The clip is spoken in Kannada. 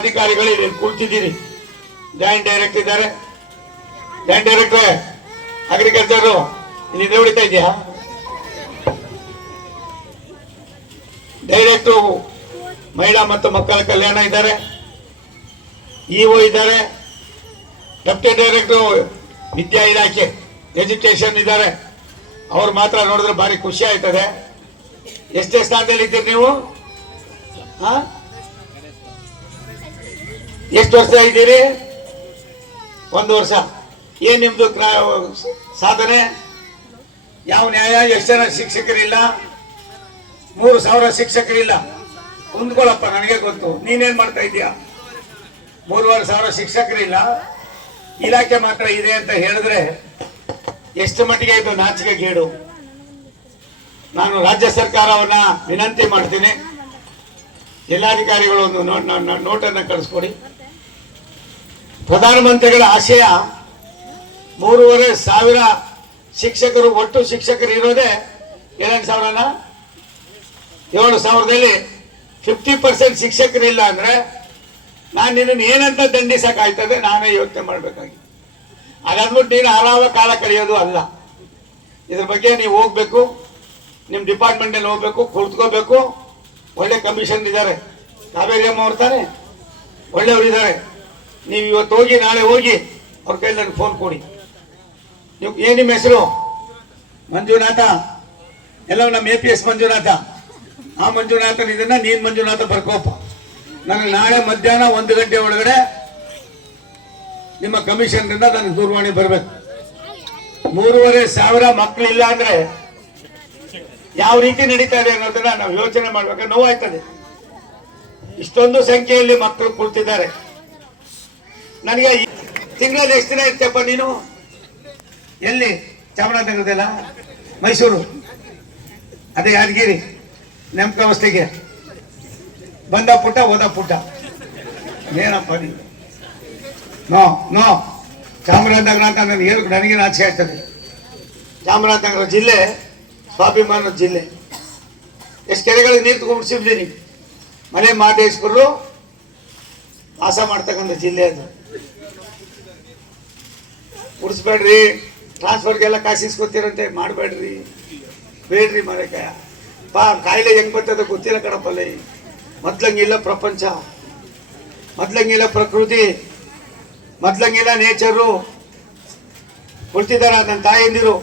ಅಧಿಕಾರಿಗಳು ಇಲ್ಲಿ ಕೂರ್ತಿದ್ದೀರಿ. ಜಾಯಿಂಟ್ ಡೈರೆಕ್ಟರ್ ಇದ್ದಾರೆ. ಜಾಯಿಂಟ್ ಡೈರೆಕ್ಟರ್ ಅಗ್ರಿಕಲ್ಚರ್ ಇಲ್ಲಿ ಹೊಡಿತಾ ಇದೆಯಾ? ಡೈರೆಕ್ಟರ್ ಮಹಿಳಾ ಮತ್ತು ಮಕ್ಕಳ ಕಲ್ಯಾಣ ಇದ್ದಾರೆ. ಇಒ ಇದ್ದಾರೆ. ಡೆಪ್ಟಿ ಡೈರೆಕ್ಟರ್ ವಿದ್ಯಾ ಇಲಾಖೆ ಎಜುಕೇಶನ್ ಇದ್ದಾರೆ. ಅವ್ರು ಮಾತ್ರ ನೋಡಿದ್ರೆ ಭಾರಿ ಖುಷಿ ಆಯ್ತದೆ. ಎಷ್ಟೇ ಸ್ಥಾನದಲ್ಲಿ ಇದ್ದೀರಿ ನೀವು? ಎಷ್ಟು ವರ್ಷ ಇದ್ದೀರಿ? 1 ವರ್ಷ. ಏನ್ ನಿಮ್ದು ಸಾಧನೆ? ಯಾವ ನ್ಯಾಯ? ಎಷ್ಟು ಜನ ಶಿಕ್ಷಕರಿಲ್ಲ? 3,000 ಶಿಕ್ಷಕರಿಲ್ಲ. ಕುಂದ್ಕೊಳ್ಳಪ್ಪ, ನನಗೆ ಗೊತ್ತು. ನೀನೇನ್ ಮಾಡ್ತಾ ಇದೀಯಾ? 3,500 ಶಿಕ್ಷಕರಿಲ್ಲ. ಇಲಾಖೆ ಮಾತ್ರ ಇದೆ ಅಂತ ಹೇಳಿದ್ರೆ ಎಷ್ಟು ಮಟ್ಟಿಗೆ ಇದು ನಾಚಿಕೆ ಗೇಡು. ನಾನು ರಾಜ್ಯ ಸರ್ಕಾರವನ್ನ ವಿನಂತಿ ಮಾಡ್ತೀನಿ, ಜಿಲ್ಲಾಧಿಕಾರಿಗಳು ಒಂದು ನೋಟನ್ನು ಕಳಿಸ್ಕೊಡಿ. ಪ್ರಧಾನಮಂತ್ರಿಗಳ ಆಶಯ 3,500 ಶಿಕ್ಷಕರು, ಒಟ್ಟು ಶಿಕ್ಷಕರು ಇರೋದೇ 7,000ನ. 7,000ದಲ್ಲಿ 50% ಶಿಕ್ಷಕರಿಲ್ಲ ಅಂದ್ರೆ ನಾನು ನಿನ್ನನ್ನು ಏನಂತ ದಂಡಿಸಕ್ಕಾಯ್ತದೆ? ನಾನೇ ಯೋಚನೆ ಮಾಡಬೇಕಾಗಿ. ಅದಾದ್ಬಿಟ್ಟು ನೀನು ಆರಾಮ ಕಾಲ ಕಳೆಯೋದು ಅಲ್ಲ. ಇದ್ರ ಬಗ್ಗೆ ನೀವು ಹೋಗ್ಬೇಕು, ನಿಮ್ಮ ಡಿಪಾರ್ಟ್ಮೆಂಟಲ್ಲಿ ಹೋಗ್ಬೇಕು, ಕುಳಿತುಕೋಬೇಕು. ಒಳ್ಳೆ ಕಮಿಷನ್ ಇದ್ದಾರೆ, ಕಾವೇರಿ ಅಮ್ಮ ಅವ್ರು ತಾನೆ, ಒಳ್ಳೆಯವರು ಇದ್ದಾರೆ. ನೀವು ಇವತ್ತು ಹೋಗಿ ನಾಳೆ ಹೋಗಿ ಅವ್ರ ಕೈಲಿ ನನಗೆ ಫೋನ್ ಕೊಡಿ. ನೀವು ಏನು ನಿಮ್ಮ ಹೆಸರು? ಮಂಜುನಾಥ. ಎಲ್ಲ ನಮ್ಮ APS ಮಂಜುನಾಥ. ಆ ಮಂಜುನಾಥನ ಇದನ್ನ ನೀನ್ ಮಂಜುನಾಥ ಬರ್ಕೋಪ. ನನಗೆ ನಾಳೆ ಮಧ್ಯಾಹ್ನ 1 ಗಂಟೆ ಒಳಗಡೆ ನಿಮ್ಮ ಕಮಿಷನ್ರಿಂದ ನನಗೆ ದೂರವಾಣಿ ಬರಬೇಕು. 3,500 ಮಕ್ಕಳಿಲ್ಲ ಅಂದ್ರೆ ಯಾವ ರೀತಿ ನಡೀತಾ ಇದೆ ಅನ್ನೋದನ್ನ ನಾವು ಯೋಚನೆ ಮಾಡ್ಬೇಕು. ನೋವಾಯ್ತದೆ. ಇಷ್ಟೊಂದು ಸಂಖ್ಯೆಯಲ್ಲಿ ಮಕ್ಕಳು ಕುಳಿತಿದ್ದಾರೆ. ನನಗೆ ತಿಂಗಳಲ್ಲಿ ಎಷ್ಟು ದಿನ ಇರ್ತೇಪ್ಪ ನೀನು? ಎಲ್ಲಿ? ಚಾಮರಾಜನಗರದಲ್ಲ? ಮೈಸೂರು? ಅದೇ ಯಾದಗಿರಿ ನೇಮಕ ವ್ಯವಸ್ಥೆಗೆ ಬಂದ ಪುಟ್ಟ ಹೋದ ಪುಟ್ಟ. ಏನಪ್ಪ ನೀವು? ನೋ ಚಾಮರಾಜನಗರ ಅಂತ ನನಗೆ ನಾಚಿಕೆ ಆಗ್ತದೆ. ಚಾಮರಾಜನಗರ ಜಿಲ್ಲೆ ಸ್ವಾಭಿಮಾನದ ಜಿಲ್ಲೆ. ಎಷ್ಟು ಕೆರೆಗಳಿಗೆ ನೀರು ತುಂಬಿಸಿದ್ದೀನಿ. ಮಲೆ ಮಹದೇಶ್ವರರು ವಾಸ ಮಾಡ್ತಕ್ಕಂಥ ಜಿಲ್ಲೆ ಅದು. ಉಡಿಸ್ಬೇಡ್ರಿ. ಟ್ರಾನ್ಸ್ಫರ್ಗೆಲ್ಲ ಕಾಸಿಸ್ಕೊತೀರಂತೆ, ಮಾಡಬೇಡ್ರಿ. ಬೇಡ್ರಿ ಮರೆಕಾಯ ಕಾಯಿಲೆ ಹೆಂಗ್ ಬರ್ತದೆ ಗೊತ್ತಿಲ್ಲ ಕಣಪ್ಪಲ್ಲಿ. ಮೊದ್ಲಂಗಿಲ್ಲ ಪ್ರಪಂಚ, ಮೊದ್ಲಂಗಿಲ್ಲ ಪ್ರಕೃತಿ, ಮೊದ್ಲಂಗಿಲ್ಲ ನೇಚರು. ಕುಳಿತಿದ್ದಾರ ನನ್ನ ತಾಯಂದಿರು.